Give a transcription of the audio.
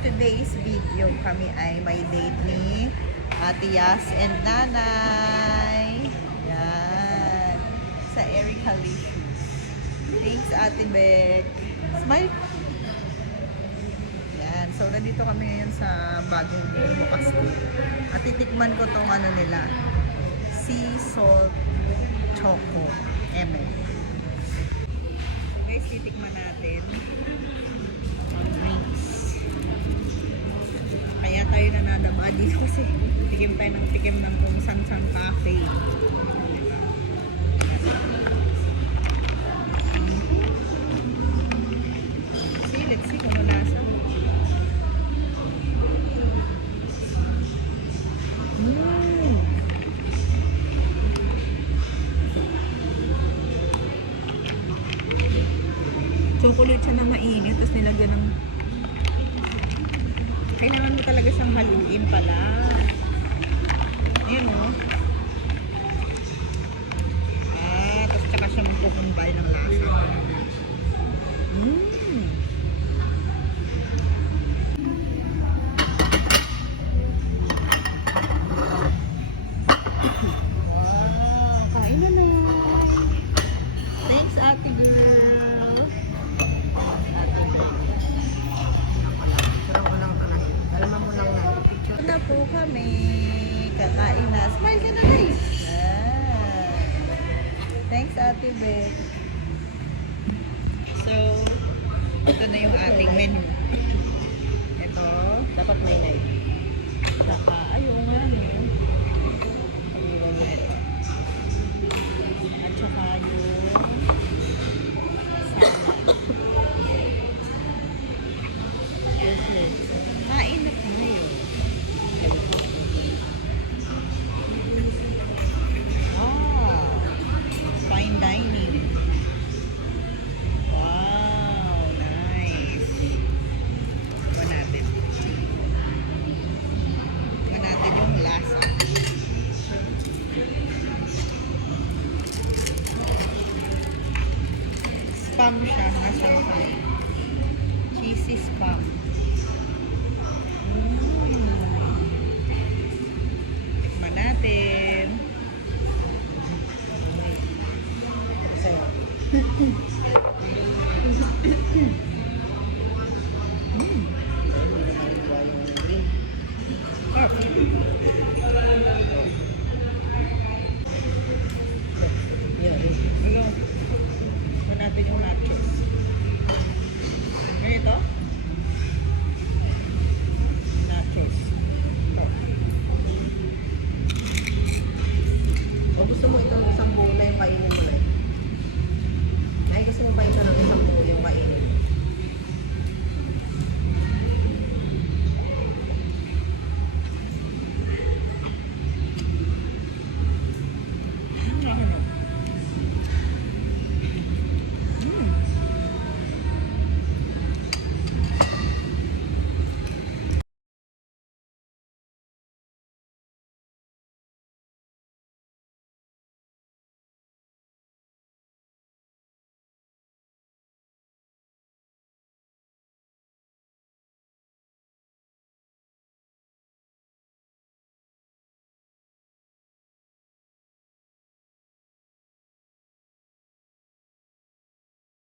today's video, kami ay may date ni Ate Yas and Nanay. Yan. Sa Erica Licious. Thanks, Ate Beck. Smile. Yan. So, nandito kami ngayon sa bagong bukas ko. At titikman ko tong ano nila. Sea Salt Choco ML. So, guys, titikman natin. Kaya tayo nanadaba dito kasi tikim tayo ng tikim ng kung san-san cafe. See, let's see kung ano lasa. Chocolate siya na mainit, tapos nilagyan ng kailangan mo talaga siyang haluin pala. Ayan o. Tapos tsaka siya magkukumbay ng lasa. Wow, kain na na. Thanks, ate girl. Na po kami. Kakain na. Smile ka na guys. Thanks, Ate Beck. So, ito na yung ating menu.